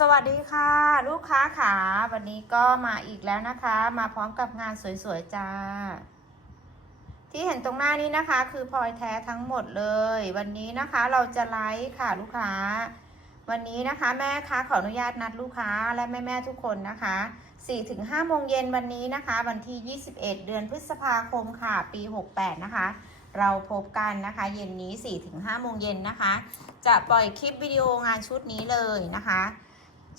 สวัสดีค่ะ ลูกค้าขาวันนี้ก็มาอีกแล้วนะคะ มาพร้อมกับงานสวยๆจ้า ที่เห็นตรงหน้านี้นะคะ คือพลอยแท้ทั้งหมดเลย วันนี้นะคะเราจะไลฟ์ค่ะลูกค้า วันนี้นะคะแม่ค้าขออนุญาตนัดลูกค้าและแม่ๆทุกคนนะคะ4-5โมงเย็นวันนี้นะคะ วันที่ 21 เดือนพฤษภาคมค่ะ ปี 68 นะคะเราพบกันนะคะ เย็นนี้4-5โมงเย็นนะคะ จะปล่อยคลิปวิดีโองานชุดนี้เลยนะคะ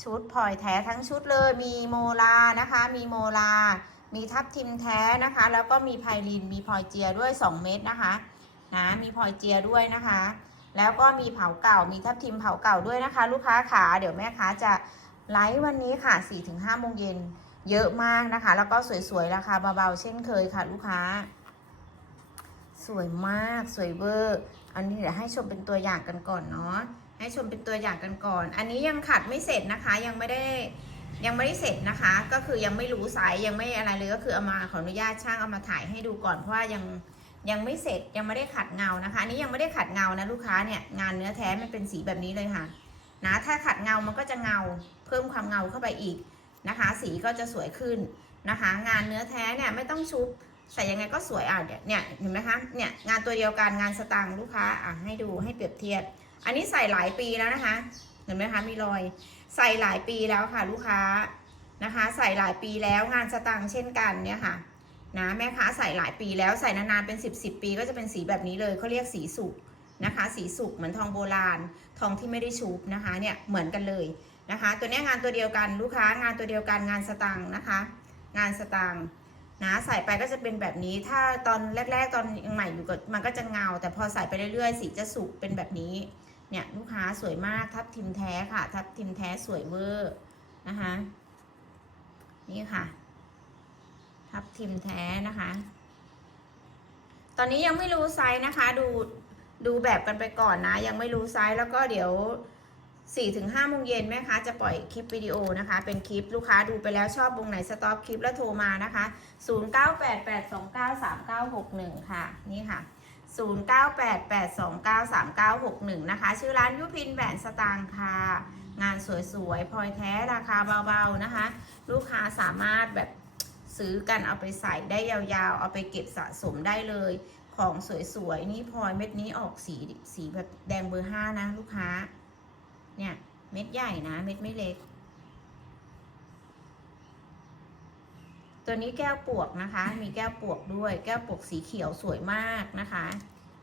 ชุดพลอยแท้ทั้งชุดเลยมีโมลานะคะ มีโมลา มีทับทิมแท้นะคะ แล้วก็มีไพลินมีพลอยเจียด้วย 2 เม็ดนะคะนะมีพลอยเจียด้วยนะคะ แล้วก็มีเผาเก่ามีทับทิมเผาเก่าด้วยนะคะ ลูกค้าขาเดี๋ยวแม่ค้าจะไลฟ์วันนี้ค่ะ4-5โมงเย็นเยอะมากนะคะ แล้วก็สวยๆราคาเบาๆเช่นเคยค่ะ ลูกค้า สวยมากสวยเวอร์ อันนี้เดี๋ยวให้ชมเป็นตัวอย่างกันก่อนเนาะให้ชมเป็นตัวอย่างกันก่อน อันนี้ยังขัดไม่เสร็จนะคะ ยังไม่ได้ยังไม่ได้เสร็จนะคะ ก็คือยังไม่รู้ส์ยังไม่อะไรเลยก็คือเอามาขออนุญาตช่างเอามาถ่ายให้ดูก่อนเพราะว่ายังยังไม่เสร็จยังไม่ได้ขัดเงานะคะ อันนี้ยังไม่ได้ขัดเงานะลูกค้าเนี่ยงานเนื้อแท้มันเป็นสีแบบนี้เลยค่ะ นะถ้าขัดเงามันก็จะเงาเพิ่มความเงาเข้าไปอีกนะคะ สีก็จะสวยขึ้นนะคะ งานเนื้อแท้เนี่ยไม่ต้องชุบใส่ยังไงก็สวยอะเนี่ยเนี่ยเห็นไหมคะเนี่ยงานตัวเดียวกันงานสตางค์ลูกค้าอะให้ดูให้เปรียบเทียบ อันนี้ใส่หลายปีแล้วนะคะ เห็นไหมคะมีรอย ใส่หลายปีแล้วค่ะ ลูกค้านะคะ ใส่หลายปีแล้วงานสตางค์เช่นกันเนี่ยค่ะนะแม่ค้าใส่หลายปีแล้วใส่นานๆเป็น10บสปี ก็จะเป็นสีแบบนี้เลยเขาเรียกสีสุกนะคะ สีสุกเหมือนทองโบราณ ทองที่ไม่ได้ชุบนะคะเนี่ยเหมือนกันเลยนะคะ ตัวเนี้ยงานตัวเดียวกันลูกค้างานตัวเดียวกันงานสตางค์นะคะ งานสตางค์นะใส่ไปก็จะเป็นแบบนี้ถ้าตอนแรก ๆ ตอนยังใหม่อยู่ก็มันก็จะเงา แต่พอใส่ไปเรื่อยๆ สีจะสุกเป็นแบบนี้ เนี่ยลูกค้าสวยมากทับทิมแท้ค่ะ ทับทิมแท้สวยเวอร์นะคะนี่ค่ะ ทับทิมแท้นะคะ ตอนนี้ยังไม่รู้ไซส์นะคะ ดูดูแบบกันไปก่อนนะ ยังไม่รู้ไซส์แล้วก็เดี๋ยว4ถึง5โมงเย็นแม่ค้าจะปล่อยคลิปวิดีโอนะคะ เป็นคลิปลูกค้าดูไปแล้วชอบวงไหนสต็อปคลิปแล้วโทรมานะคะ 0988293961 ค่ะ นี่ค่ะ 0988293961 นะคะ ชื่อร้านยุพินแบรนด์สตางค์ค่ะ งานสวยๆพลอยแท้ราคาเบาๆนะคะ ลูกค้าสามารถแบบซื้อกันเอาไปใส่ได้ยาวๆ เอาไปเก็บสะสมได้เลย ของสวยๆ นี่พลอยเม็ดนี้ออกสีสีแบบแดงเบอร์ห้านะลูกค้า เนี่ย เม็ดใหญ่นะ เม็ดไม่เล็ก ตัวนี้แก้วปวกนะคะ มีแก้วปวกด้วย แก้วปวกสีเขียวสวยมากนะคะ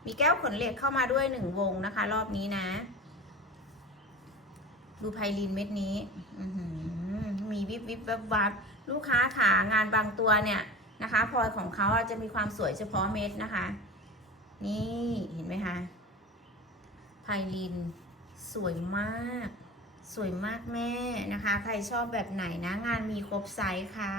มีแก้วขนเหล็กเข้ามาด้วยหนึ่งวงนะคะ รอบนี้นะ ดูไพลินเม็ดนี้มีวิบวิบวับวับลูกค้าขางานบางตัวเนี่ยนะคะพลอยของเขาจะมีความสวยเฉพาะเม็ดนะคะ นี่เห็นไหมคะไพลินสวยมาก สวยมากแม่นะคะ ใครชอบแบบไหนนะ งานมีครบไซส์ค่ะ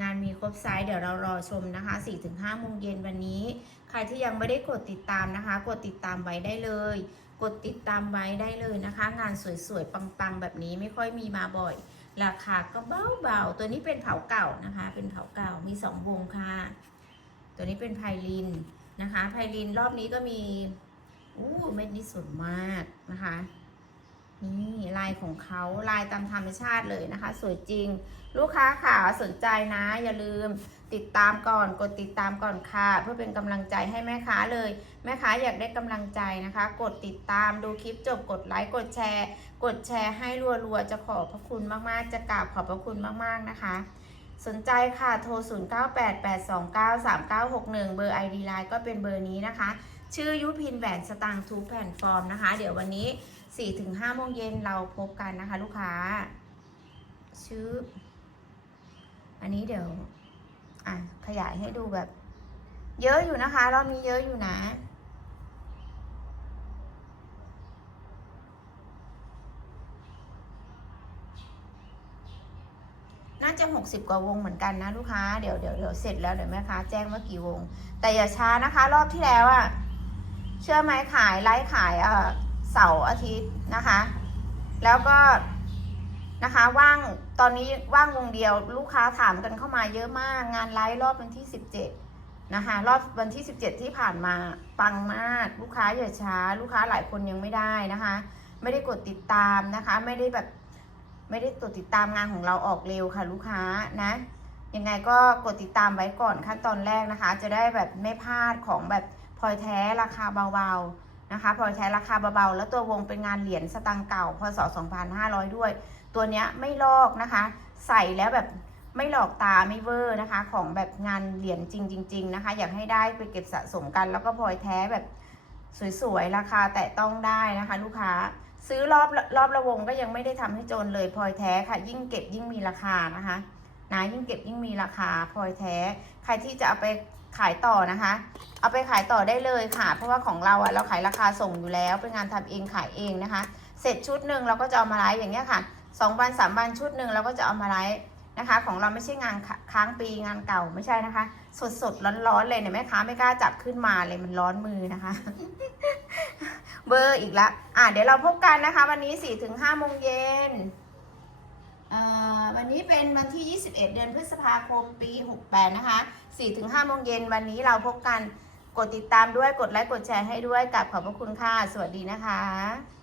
งานมีครบไซส์เดี๋ยวเรารอชมนะคะ 4-5โมงเย็นวันนี้ ใครที่ยังไม่ได้กดติดตามนะคะ กดติดตามไว้ได้เลย กดติดตามไว้ได้เลยนะคะ งานสวยๆ ปังๆ แบบนี้ไม่ค่อยมีมาบ่อย ราคาก็เบาๆ ตัวนี้เป็นเผาเก่านะคะ เป็นเผาเก่ามีสองวงค่ะ ตัวนี้เป็นไพลินนะคะ ไพลินรอบนี้ก็มีอู้เม็ดนี้สวยมากนะคะ นี่ลายของเขาลายตามธรรมชาติเลยนะคะ สวยจริง ลูกค้าค่ะสนใจนะ อย่าลืมติดตามก่อนกดติดตามก่อนค่ะ เพื่อเป็นกำลังใจให้แม่ค้าเลย แม่ค้าอยากได้กำลังใจนะคะ กดติดตามดูคลิปจบกดไลค์กดแชร์ กดแชร์ให้รัวๆจะขอบพระคุณมากๆ จะกราบขอบพระคุณมากๆนะคะ สนใจค่ะโทร 0988293961 เบอร์ ID ไลน์ก็เป็นเบอร์นี้นะคะ ชื่อยุพินแหวนสตางค์ทุกแพลตฟอร์มนะคะ เดี๋ยววันนี้ 4-5โมงเย็นเราพบกันนะคะ ลูกค้าชื่ออันนี้เดี๋ยว อะ ขยายให้ดูแบบ เยอะอยู่นะคะรอบนี้เยอะอยู่นะน่าจะ 60 กว่าวงเหมือนกันนะลูกค้า เดี๋ยวเดี๋ยวเดี๋ยวเสร็จแล้วเดี๋ยวแม่ค้าแจ้งว่ากี่วง แต่อย่าช้านะคะ รอบที่แล้วอะเชื่อไหมขายไลฟ์ขายอ่อ เสาร์อาทิตย์นะคะ แล้วก็นะคะว่างตอนนี้ว่างวงเดียวลูกค้าถามกันเข้ามาเยอะมาก งานไลฟ์รอบวันที่ 17 นะคะ รอบวันที่ 17 ที่ผ่านมาปังมาก ลูกค้าอย่าช้า ลูกค้าหลายคนยังไม่ได้นะคะ ไม่ได้กดติดตามนะคะ ไม่ได้แบบไม่ได้กดติดตามงานของเราออกเร็วค่ะ ลูกค้านะยังไงก็กดติดตามไว้ก่อนขั้นตอนแรกนะคะ จะได้แบบไม่พลาดของแบบพลอยแท้ราคาเบาๆ นะคะพลอยแท้ราคาเบาๆ แล้วตัววงเป็นงานเหรียญสตางค์เก่าพศ2500 ด้วย ตัวเนี้ยไม่ลอกนะคะ ใส่แล้วแบบไม่หลอกตาไม่เวอร์นะคะ ของแบบงานเหรียญจริง ๆ นะคะ อยากให้ได้ไปเก็บสะสมกัน แล้วก็พลอยแท้แบบสวยๆ ราคาแตะต้องได้นะคะ ลูกค้าซื้อรอบรอบละวงก็ยังไม่ได้ทำให้จรเลยพลอยแท้ค่ะ ยิ่งเก็บยิ่งมีราคานะคะนะยิ่งเก็บยิ่งมีราคาพลอยแท้ ใครที่จะเอาไป ขายต่อนะคะ เอาไปขายต่อได้เลยค่ะ เพราะว่าของเราอะเราขายราคาส่งอยู่แล้ว เป็นงานทำเองขายเองนะคะ เสร็จชุดหนึ่งเราก็จะเอามาไลฟ์อย่างเงี้ยค่ะสองวันสามวันชุดหนึ่งเราก็จะเอามาไลฟ์นะคะ ของเราไม่ใช่งานค้างปีงานเก่าไม่ใช่นะคะ สดสดร้อนร้อนเลยเนี่ยแม่ค้าไม่กล้าจับขึ้นมาเลยมันร้อนมือนะคะ เบอร์อีกแล้วอะเดี๋ยวเราพบกันนะคะ วันนี้4ี่ถึงห้าโมงเย็นเอ่อ วันนี้เป็นวันที่ 21 เดือนพฤษภาคมปี 68 นะคะ4ถึง5โมงเย็นวันนี้เราพบกัน กดติดตามด้วย กดไลค์ กดแชร์ให้ด้วยกับขอบพระคุณค่ะ สวัสดีนะคะ